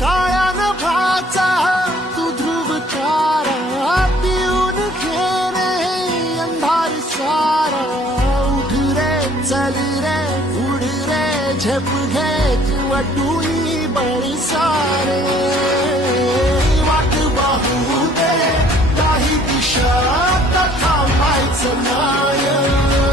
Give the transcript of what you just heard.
काळ्यान भाचा तू ध्रुव तारा पिऊन घेणे अंधार सारा उठ रे चल रे उड रे झेप घे वटुनी बळी सारे वाट पाहू दे काही दिशा आता थांबायचं नाही